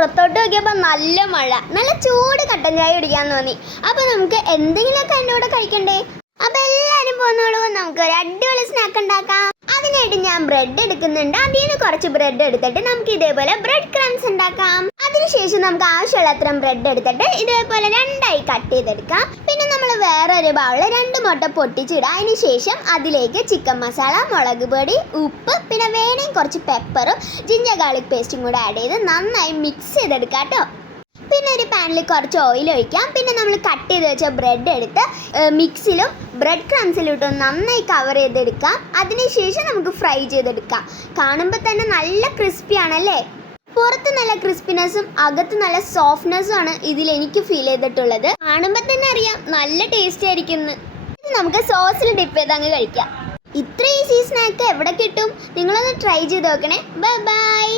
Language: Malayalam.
പുറത്തോട്ട് നോക്കിയപ്പോൾ നല്ല മഴ, നല്ല ചൂട് കട്ടൻ ചായ കുടിക്കാൻ തോന്നി. അപ്പോൾ നമുക്ക് എന്തെങ്കിലുമൊക്കെ എൻ്റെ കൂടെ കഴിക്കണ്ടേ? അപ്പോൾ എല്ലാവരും പോന്നോളൂ, നമുക്ക് ഒരു അടിപൊളി സ്നാക്ക് ഉണ്ടാക്കാം. അതിനായിട്ട് ഞാൻ ബ്രെഡ് എടുക്കുന്നുണ്ട്. അതിൽ നിന്ന് കുറച്ച് ബ്രെഡ് എടുത്തിട്ട് നമുക്ക് ഇതേപോലെ ബ്രെഡ് ക്രംസ് ഉണ്ടാക്കാം. അതിനുശേഷം നമുക്ക് ആവശ്യമുള്ള അത്രയും ബ്രെഡ് എടുത്തിട്ട് ഇതേപോലെ രണ്ടായി കട്ട് ചെയ്തെടുക്കാം. പിന്നെ നമ്മൾ വേറൊരു ബൗളിൽ 2 മുട്ട പൊട്ടിച്ചിടുക. അതിനുശേഷം അതിലേക്ക് ചിക്കൻ മസാല, മുളക് പൊടി, ഉപ്പ്, പിന്നെ വേണമെങ്കിൽ കുറച്ച് പെപ്പറും ജിഞ്ചർ ഗാർലിക് പേസ്റ്റും കൂടെ ആഡ് ചെയ്ത് നന്നായി മിക്സ് ചെയ്തെടുക്കാം കേട്ടോ. പിന്നെ ഒരു പാനിൽ കുറച്ച് ഓയിൽ ഒഴിക്കാം. പിന്നെ നമ്മൾ കട്ട് ചെയ്ത് വെച്ച ബ്രെഡ് എടുത്ത് മിക്സിലും ബ്രെഡ് ക്രംസിലും ഇട്ട് നന്നായി കവർ ചെയ്തെടുക്കാം. അതിനുശേഷം നമുക്ക് ഫ്രൈ ചെയ്തെടുക്കാം. കാണുമ്പോൾ തന്നെ നല്ല ക്രിസ്പി ആണല്ലേ? പുറത്ത് നല്ല ക്രിസ്പിനെസ്സും അകത്ത് നല്ല സോഫ്റ്റ്നെസ്സും ആണ് ഇതിൽ എനിക്ക് ഫീൽ ചെയ്തിട്ടുള്ളത്. കാണുമ്പോൾ തന്നെ അറിയാം നല്ല ടേസ്റ്റ് ആയിരിക്കും. ഇത് നമുക്ക് സോസിൽ ഡിപ്പ് ചെയ്ത് അങ്ങ് കഴിക്കാം. ഇത്ര ഈസി സ്നാക്ക് എവിടെ കിട്ടും? നിങ്ങളൊന്ന് ട്രൈ ചെയ്ത് നോക്കണേ. Bye bye.